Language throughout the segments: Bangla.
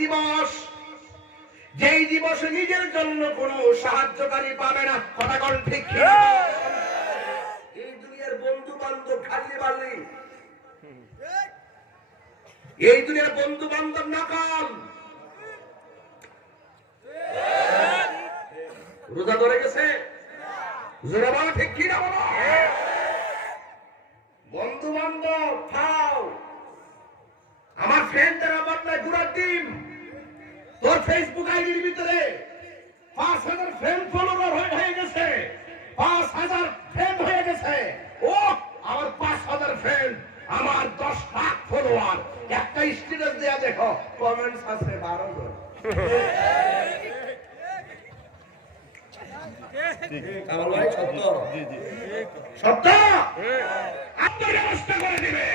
দিবস, যেই দিবসে নিজের জন্য কোনো সাহায্যকারী পাবে না। কথা বল ঠিক কি? এই দুনিয়ার বন্ধু বান্ধব খালি বালি, এই দুনিয়ার বন্ধু বান্ধব নকল। রোজা ধরে গেছে, জোরে বলো ঠিক কি না বলো? বন্ধু বান্ধব খাও। আমার ফ্রেন্ডরা বদলায় গুড়ার ডিম। তোর ফেসবুক আইডির ভিতরে ৫,০০০ ফ্রেন্ড ফলোয়ার হয়ে গেছে, ৫,০০০ ফ্রেন্ড হয়ে গেছে। ও আমার ৫,০০০ ফ্রেন্ড, আমার ১০ লাখ ফলোয়ার। একটা স্ট্যাটাস দেয়া দেখো, কমেন্টস আছে ১২ জন। আমার ভাই সত্য, সত্য আপনার ব্যবস্থা করে দিবে।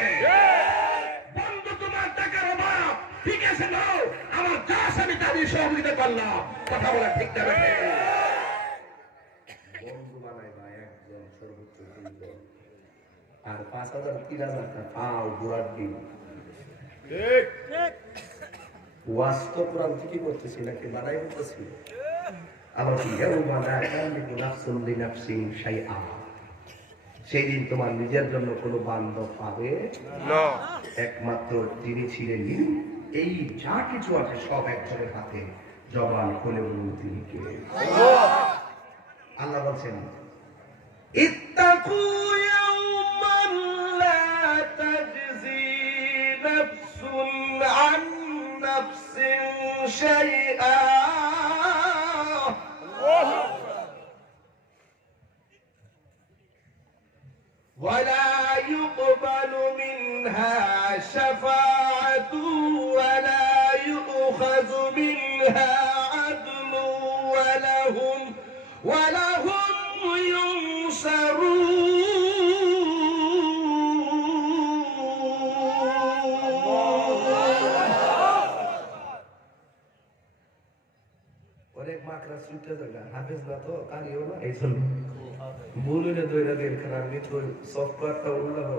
বন্ধু তোমার টাকার অভাব, ঠিক আছে নাও, আমার কাজ আমি তাদের সহযোগিতা করলাম। কথা বলা ঠিক না? বন্ধু বানাই না একজন, সর্বোচ্চ ২ জন, আর ৫,০০০ ৩,০০০ টাকা পাও ঘোড়ার ডিম। ওয়াজ তো কোরআন থেকে করতেছি নাকি বানাই করতেছি? আবার সেই দিন তোমার নিজের জন্য কোনো বান্ধব পাবে না, একমাত্র তিনি ছিলেন। এই যা কিছু আছে সব একজনের হাতে, জবান খুলে বলুন তিনি কে? আল্লাহ বলছেন, ইত্তাকু ইয়াওমান লা তাজজি নাফসুন আন নাফসিন শাইআ ولا يقبل منها شفاعة ولا يؤخذ منها عدل ولهم ينصرون. অনেক মাকড়া ছুটে যাবে, হাফেজ না তো কারিও না, এই জন্য ভুল হলে দৈরা দিন খারাপ নিশ্চয় সফটওয়্যারটা উল্লাহ